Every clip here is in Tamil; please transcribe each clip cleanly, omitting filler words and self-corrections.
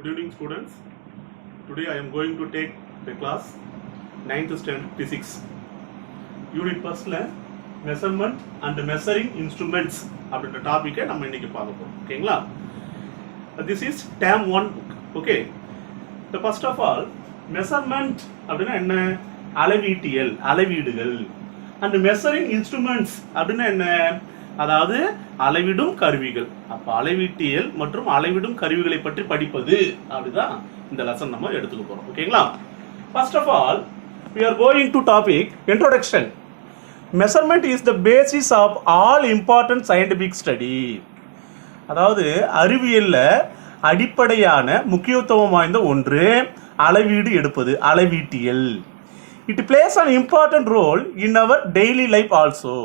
Good evening, students. Today I am going to take the class 9th standard physics. Unit first measurement and measuring instruments அப்படின்ற டாபிக்கை நம்ம இன்னைக்கு பார்க்க போறோம். ஓகேங்களா? This is term 1. Okay. The first of all, measurement அப்படின்னா என்ன? அளவீட்டியல், அளவீடுகள். And measuring instruments அப்படின்னா என்ன? அதாவது அளவிடும் கருவிகள். அப்ப அளவீட்டியல் மற்றும் அளவிடும் கருவிகளை பற்றி படிப்பது அப்படிதான் இந்த லெசன் நம்ம எடுத்துக்க போறோம். ஓகேங்களா? First of all, we are going to topic introduction. Measurement is the basis of all important scientific study. அதாவது அறிவியல்ல அடிப்படையான முக்கியத்துவம் வாய்ந்த ஒன்று அளவீடு எடுப்பது, அளவீட்டியல். It plays an important role in our daily life also.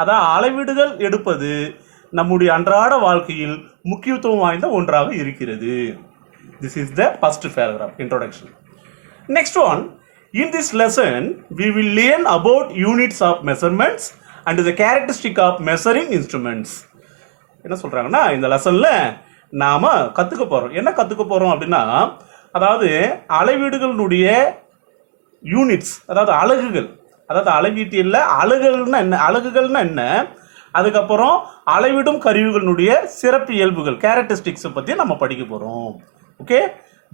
அதான் அளவீடுகள் எடுப்பது நம்முடைய அன்றாட வாழ்க்கையில் முக்கியத்துவம் வாய்ந்த ஒன்றாக இருக்கிறது. This is the first paragraph, introduction. Next one, in this lesson we will learn about units of measurements and the characteristic of measuring instruments. என்ன சொல்றாங்கன்னா இந்த லெசன்ல நாம கத்துக்க போறோம். என்ன கத்துக்க போறோம் அப்படின்னா, அதாவது அளவீடுகளுடைய யூனிட்ஸ், அதாவது அலகுகள், அதாவது அளவீட்டியல்ல அலகுகள்னா என்ன, அதுக்கப்புறம் அளவிடும் கருவிகளுடைய சிறப்பு இயல்புகள், கேரக்டரிஸ்டிக்ஸை பற்றி நம்ம படிக்க போகிறோம். Okay,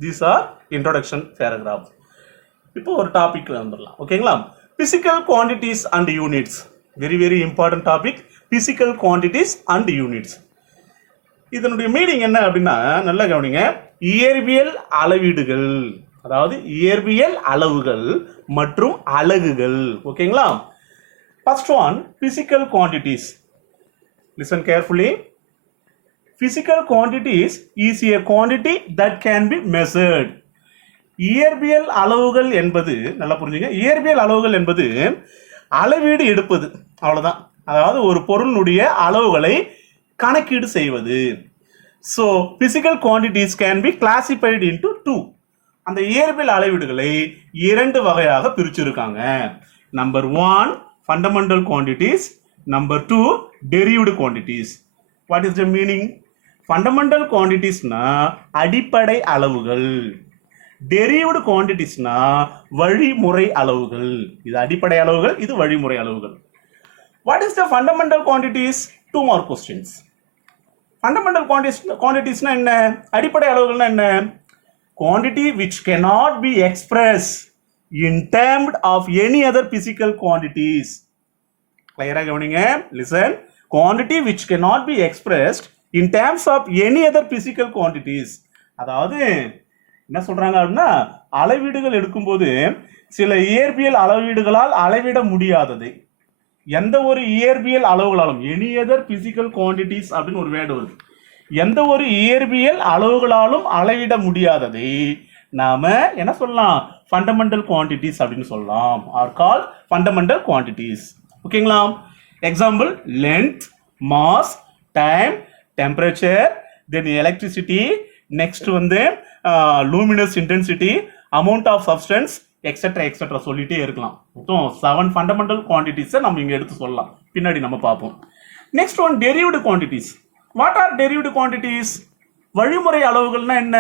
these are introduction paragraph. இப்போ ஒரு டாபிக் வந்துடலாம். ஓகேங்களா? Physical quantities and units, very very important topic. Physical quantities and units, இதனுடைய மீனிங் என்ன அப்படின்னா, நல்லா கவனிங்க. இயற்பியல் அளவீடுகள், அதாவது இயற்பியல் அளவுகள் மற்றும் அலகுகள். ஓகேங்களா? First one, physical quantities. Listen carefully. Physical quantities is a quantity that can be measured. இயற்பியல் அளவுகள் என்பது, நல்லா புரிஞ்சுங்க, இயற்பியல் அளவுகள் என்பது அளவீடு எடுப்பது, அவ்வளவுதான். அதாவது ஒரு பொருளுடைய அளவுகளை கணக்கீடு செய்வது. So physical quantities can be classified into two. அந்த இயற்பியல் அளவீடுகளை இரண்டு வகையாக பிரிச்சிருக்காங்க. Number 1 fundamental quantities, number 2 derived quantities. What is the meaning? Fundamental குவான்டிட்டிஸ்னா அடிப்படை அளவுகள், டெரிவ்டு குவான்டிட்டிஸ்னா வழிமுறை அளவுகள். இது அடிப்படை அளவுகள், இது வழிமுறை அளவுகள். What is the fundamental quantities? 2 more questions. Fundamental குவான்டிட்டிஸ்னா என்ன? அடிப்படை அளவுகள்னா என்ன? Quantity which cannot be expressed in terms of any other physical quantities. Clear ஆ கவனிங்க. Listen. Quantity which cannot be expressed in terms of any other physical quantities. அதாவது என்ன சொல்றாங்க அப்படின்னா, அளவீடுகள் எடுக்கும்போது சில இயற்பியல் அளவீடுகளால் அளவிட முடியாதது, எந்த ஒரு இயற்பியல் அளவுகளாலும், எனி அதர் பிசிக்கல் குவான்டிட்டிஸ் அப்படின்னு ஒரு வேர்டு வருது, எந்த ஒரு இயற்பியல் அளவுகளாலும் அளவிட முடியாததை நாம என்ன சொல்லலாம்? ஃபண்டமெண்டல் குவான்டிட்டிஸ் அப்படின்னு சொல்லலாம். Are called fundamental quantities. ஓகேங்களா? Example, length, mass, time, temperature, then electricity, next வந்து luminous intensity, amount of substance, etcetera etcetera சொல்லிட்டே இருக்கலாம். மொத்தம் 7 ஃபண்டமெண்டல் குவான்டிட்டிஸை நம்ம இங்க எடுத்து சொல்லலாம், பின்னாடி நம்ம பார்ப்போம். Next one, derived quantities. What are derived quantities? வழிமுறை அளவுகள்னா என்ன?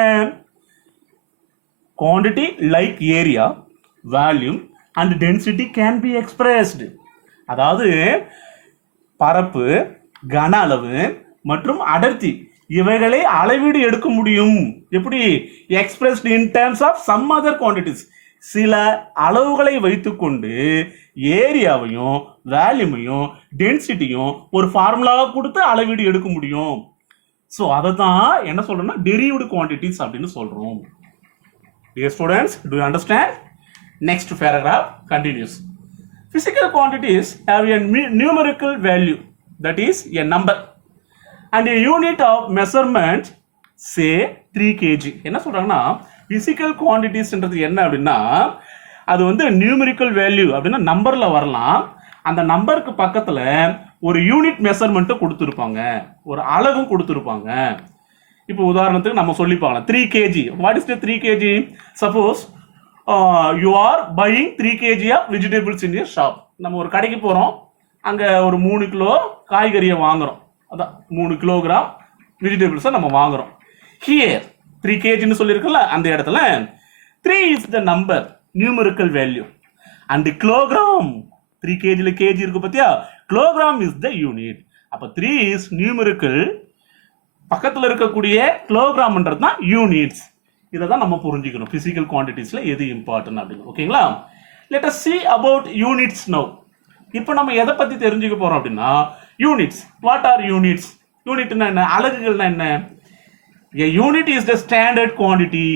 Quantity like area, volume and density can be expressed. அதாவது பரப்பு, கன அளவு மற்றும் அடர்த்தி, இவைகளை அளவீடு எடுக்க முடியும். எப்படி? expressed in terms of some other quantities. சில அளவுகளை வைத்துக்கொண்டு ஏரியாவையும் வேல்யூமையும் டென்சிட்டியும் ஒரு ஃபார்முலாவை கொடுத்து அளவீடு எடுக்க முடியும். ஸோ அதை தான் என்ன சொல்றோம்னா டெரிவ்டு குவான்டிட்டிஸ் அப்படின்னு சொல்றோம். Dear students, do you understand? Next paragraph continues. Physical quantities have a numerical value, that is a number, and a unit of measurement, say 3 kg. என்ன சொல்றாங்கன்னா, பிசிக்கல் குவான்டிட்டிஸ்ன்றது என்ன அப்படின்னா, அது வந்து நியூமெரிக்கல் வேல்யூ அப்படின்னா நம்பர்ல வரலாம். அந்த நம்பருக்கு பக்கத்துல ஒரு யூனிட் மெஷர்மெண்ட் கொடுத்துருப்பாங்க, ஒரு அலகும் கொடுத்துருப்பாங்க. இப்போ உதாரணத்துக்கு நம்ம சொல்லிப்பாங்க 3 kg. What is the 3 kg? Suppose you are buying 3 kg of vegetables in your shop. நம்ம ஒரு கடைக்கு போறோம், அங்க ஒரு 3 கிலோ காய்கறியை வாங்குறோம், அதான் 3 கிலோகிராம் வெஜிடபிள்ஸை நம்ம வாங்குறோம். ஹியர் 3 kg சொல்லியிருக்கல அந்த இடத்துல 3 is the number numerical value and kilogram 3 kg kg இருக்கு பாத்தியா kilogram is the unit அப்ப 3 is numerical பக்கத்துல இருக்கக்கூடிய கிலோகிராம்ன்றது தான் யூனிட்ஸ் இத தான் நம்ம புரிஞ்சிக்கணும் physical quantitiesல எது இம்பார்ட்டன்ட் அப்படினு ஓகேங்களா let us see about units now இப்போ நம்ம எதை பத்தி தெரிஞ்சுக்க போறோம் அப்படினா units what are units யூனிட்னா என்ன அலகுகள்னா என்ன a unit is the standard quantity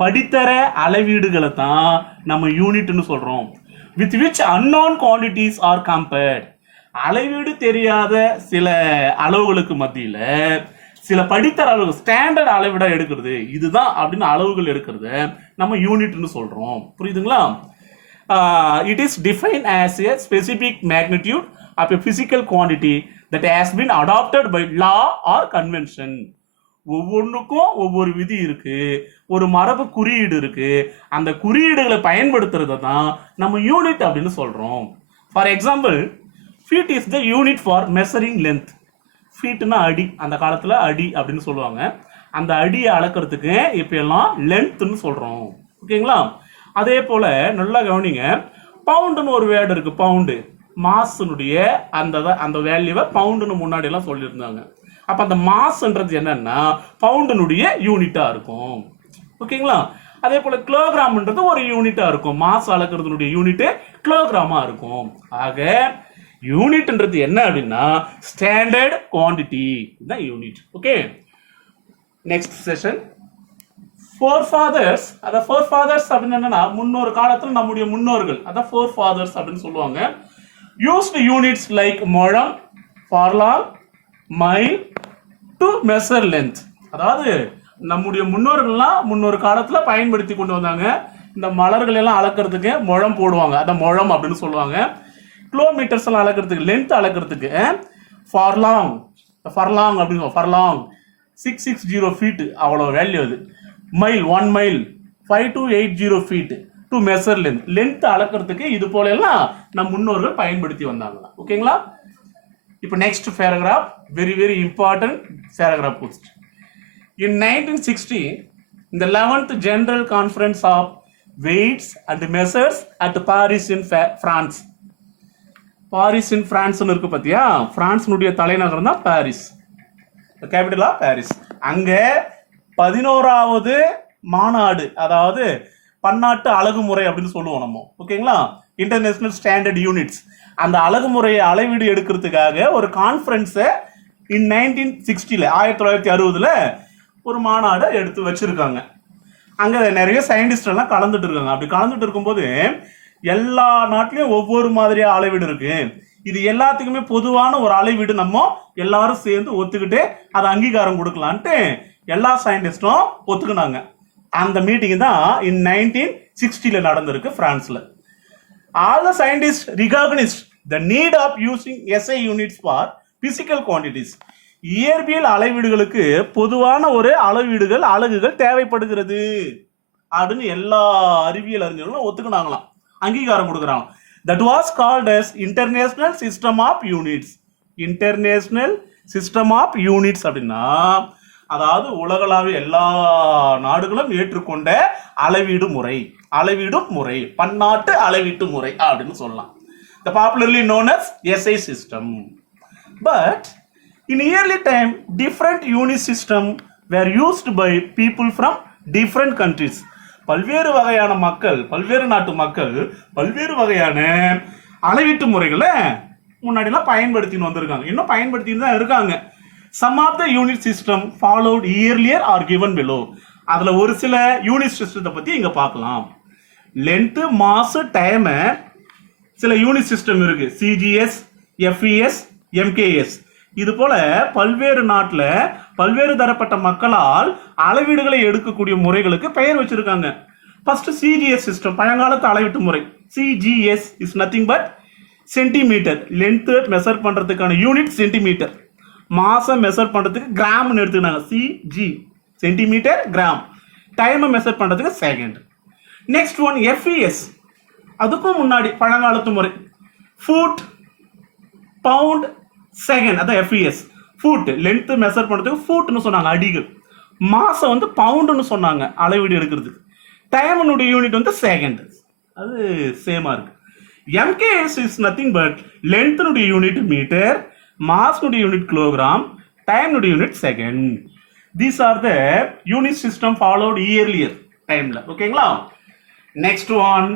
படித்தர அளவீடுகளை தான் நம்ம யூனிட்னு சொல்றோம் with which unknown quantities are compared அளவீடு தெரியாத சில அளவுகளுக்கு மத்தியில சில படித்தர அளவு ஸ்டாண்டர்ட் அளவிட எடுக்கிறது இதுதான் அப்படின்னு அளவுகள் எடுக்கிறது நம்ம யூனிட்னு சொல்றோம் புரியுதுங்களா it is defined as a specific magnitude of a physical quantity that has been adopted by law or convention ஒவ்வொன்றுக்கும் ஒவ்வொரு விதி இருக்கு ஒரு மரபு குறியீடு இருக்கு அந்த குறியீடுகளை பயன்படுத்துறத தான் நம்ம யூனிட் அப்படின்னு சொல்றோம் for example feet is the unit for measuring length ஃபீட்னா அடி அந்த காலத்துல அடி அப்படின்னு சொல்லுவாங்க அந்த அடியை அளக்கிறதுக்கு இப்போ எல்லாம் லென்த்னு சொல்றோம் ஓகேங்களா அதே போல நல்லா கவனிங்க பவுண்டுன்னு ஒரு வேர்டு இருக்கு பவுண்டு மாஸ்னுடைய அந்த வேல்யூவை பவுண்டுன்னு முன்னாடி எல்லாம் சொல்லியிருந்தாங்க அப்ப அந்த மாஸ்ன்றது என்னன்னா பவுண்டினுடைய யூனிட்டா இருக்கும் ஓகேங்களா அதே போல கிலோகிராம்ன்றது ஒரு யூனிட்டா இருக்கும் மாஸ் அளக்கிறதுனுடைய யூனிட் கிலோகிராமா இருக்கும் ஆக யூனிட்ன்றது என்ன அப்படின்னா ஸ்டாண்டர்ட் குவாண்டிட்டி தான் unit okay next session forefathers அத forefathers அப்படின்னா என்னன்னா முன்னொரு காலத்துல நம்முடைய முன்னோர்கள் அத forefathers அப்படின்னு சொல்லுவாங்க used units like முழம் furlong mile to measure length அதாவது நம்முடைய முன்னோர்கள்லாம் முன்னொரு காலத்துல பயன்படுத்தி கொண்டு வந்தாங்க இந்த மலர்கள் எல்லாம் அளக்கிறதுக்கு முழம் போடுவாங்க அத முழம் அப்படின்னு சொல்லுவாங்க கிலோமீட்டர்ஸ் எல்லாம் அளக்கிறதுக்கு லென்த் அளக்கிறதுக்கு furlong அப்படின்னு furlong 660 feet அவ்வளவு வேல்யூ அது mile 1 mile 5280 feet to measure length அளக்கிறதுக்கு இது போல எல்லாம் நம் முன்னோர்கள் பயன்படுத்தி வந்தாங்க ஓகேங்களா இப்போ next paragraph very important paragraph post in 1960 in the 11th general conference of weights and measures at Paris in France Paris in பிரான்ஸ்னு இருக்கு பாத்தியா பிரான்ஸ்னுடைய தலைநகரம் தான் பாரிஸ் கேபிட்டல் ஆஃப் பாரிஸ் அங்க 11வது மாநாடு அதாவது பன்னாட்டு அழகுமுறை அப்படின்னு சொல்லுவோம் நம்ம ஓகேங்களா இன்டர்நேஷனல் ஸ்டாண்டர்ட் யூனிட்ஸ் அந்த அழகுமுறையை அளவீடு எடுக்கிறதுக்காக ஒரு கான்ஃபரன்ஸை இன் 1960 1960ல ஒரு மாநாடு எடுத்து வச்சிருக்காங்க அங்க நிறைய சயின்டிஸ்ட் எல்லாம் கலந்துட்டு இருக்காங்க அப்படி கலந்துட்டு இருக்கும்போது எல்லா நாட்டிலையும் ஒவ்வொரு மாதிரியா அளவீடு இருக்கு இது எல்லாத்துக்குமே பொதுவான ஒரு அளவீடு நம்ம எல்லாரும் சேர்ந்து ஒத்துக்கிட்டு அதை அங்கீகாரம் கொடுக்கலான்ட்டு எல்லா சயின்டிஸ்டும் ஒத்துக்கினாங்க அந்த மீட்டிங் தான் இன் 1960ல நடந்திருக்கு பிரான்ஸ்ல all the scientist recognised the need of using SI units for physical quantities இயற்பியல் அளவீடுகளுக்கு பொதுவான ஒரு அளவீடுகள் அலகுகள் தேவைப்படுகிறது அப்படின்னு எல்லா அறிவியல் அறிஞர்களும் ஒத்துக்கினாங்களாம் அங்கீகாரம் கொடுக்குறாங்க that was called as international system of units international system of units அப்படின்னா அதாவது உலகளாவிய எல்லா நாடுகளும் ஏற்றுக்கொண்ட அளவீடு முறை பன்னாட்டு அளவீட்டு முறை அப்படின்னு சொல்லலாம் the popularly known as SI system but in early time different unit system were used by people from different countries பல்வேறு வகையான மக்கள் பல்வேறு நாட்டு மக்கள் பல்வேறு வகையான அளவீட்டு முறைகளை முன்னாடிலாம் பயன்படுத்தின்னு வந்திருக்காங்க இன்னும் பயன்படுத்தின்னு தான் இருக்காங்க some of the unit system followed earlier are given below அதுல ஒரு சில யூனிட் சிஸ்டத்தை பத்தி இங்க பார்க்கலாம் லென்த் மாஸ் டைம் சில யூனிட் சிஸ்டம் இருக்கு CGS FES MKS இது போல பல்வேறு நாட்டில் பல்வேறு தரப்பட்ட மக்களால் அளவீடுகளை எடுக்கக்கூடிய முறைகளுக்கு பெயர் வச்சிருக்காங்க ஃபர்ஸ்ட் CGS சிஸ்டம் பழங்காலத்து அளவீட்டு முறை CGS is nothing but centimetre length measure பண்றதுக்கான யூனிட் சென்டிமீட்டர் மாசம் மெஷர் பண்றதுக்கு கிராம்னு எடுத்துக்கினாங்க CG சென்டிமீட்டர் கிராம் டைமை மெஷர் பண்றதுக்கு செகண்ட் நெக்ஸ்ட் ஒன் FES அதுக்கும் முன்னாடி பழங்காலத்து முறை ஃபுட் பவுண்ட் செகண்ட் அதான் FES ஃபுட் லென்த் மெஷர் பண்ணுறதுக்கு ஃபுட்னு சொன்னாங்க அடிகள் மாசம் வந்து பவுண்டுன்னு சொன்னாங்க அளவீடு எடுக்கிறதுக்கு. டைம்னுடைய யூனிட் வந்து செகண்ட். அது சேமா இருக்கு. MKS இஸ் நத்திங் பட் லென்த்னுடைய யூனிட் மீட்டர், மாஸ்னுடைய யூனிட் கிலோகிராம், டைம்னுடைய unit second. These are the unit system followed earlier டைம்ல. ஓகேங்களா? Next one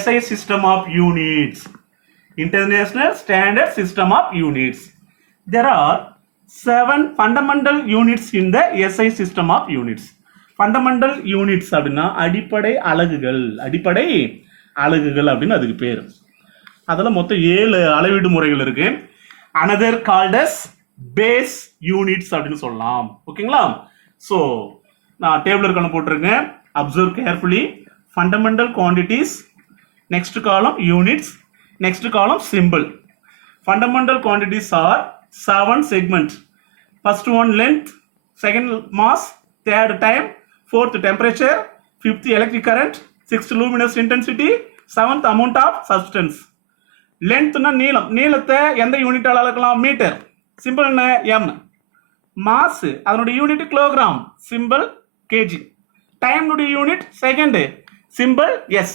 SI system of units, International Standard System of Units. There are 7 fundamental units in the SI system of units. Fundamental units அப்படின்னா அடிப்படை அலகுகள், அடிப்படை அலகுகள் அப்படின்னு அதுக்கு பேர். அதில் மொத்தம் 7 அளவீடு முறைகள் இருக்கு. Another called as base units அப்படின்னு சொல்லலாம். ஓகேங்களா? ஸோ நான் டேபிள் இருக்கான போட்டிருக்கேன். Observe carefully. Fundamental quantities, next column units, next column symbol. Fundamental quantities are 7 segments. First one length, second mass, third time, fourth temperature, fifth electric current, sixth luminous intensity, seventh amount of substance. Length na நீளம், நீளத்தை எந்த யூனிட்டால் அளக்கலாம்? மீட்டர், சிம்பிள் என்ன? m. மாஸ் அதனுடைய யூனிட் கிலோகிராம், சிம்பிள் kg. டைம்னுடைய யூனிட் செகண்ட், சிம்பிள் s.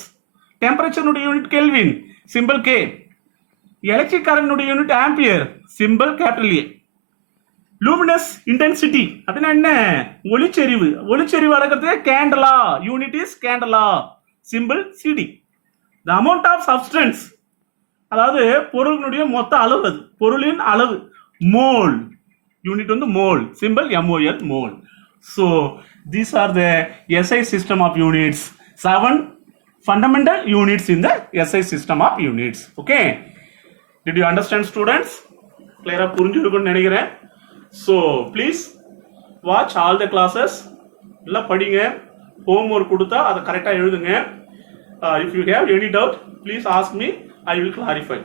டெம்பரேச்சர்னுடைய unit kelvin, symbol k. Electric current unit ampere, symbol capital A. Luminous intensity அப்படின்னா என்ன? ஒளிச்செறிவு. ஒளிச்செறிவு அளக்கிறது candela, unit is candela, symbol CD. The amount of substance அதாவது பொருளினுடைய மொத்த அளவு, அது பொருளின் அளவு, மோல், யூனிட் வந்து mole, symbol MOL, mole. So these are the SI system of units. 7 fundamental units in the SI system of units. Okay, did you understand students? Clear ah புரிஞ்சிருக்கும்னு நினைக்கிறேன். So please watch all the classes. எல்லாம் படிங்க. homework கொடுத்தா அதை கரெக்டாக எழுதுங்க. If you have any doubt, please ask me. I will clarify.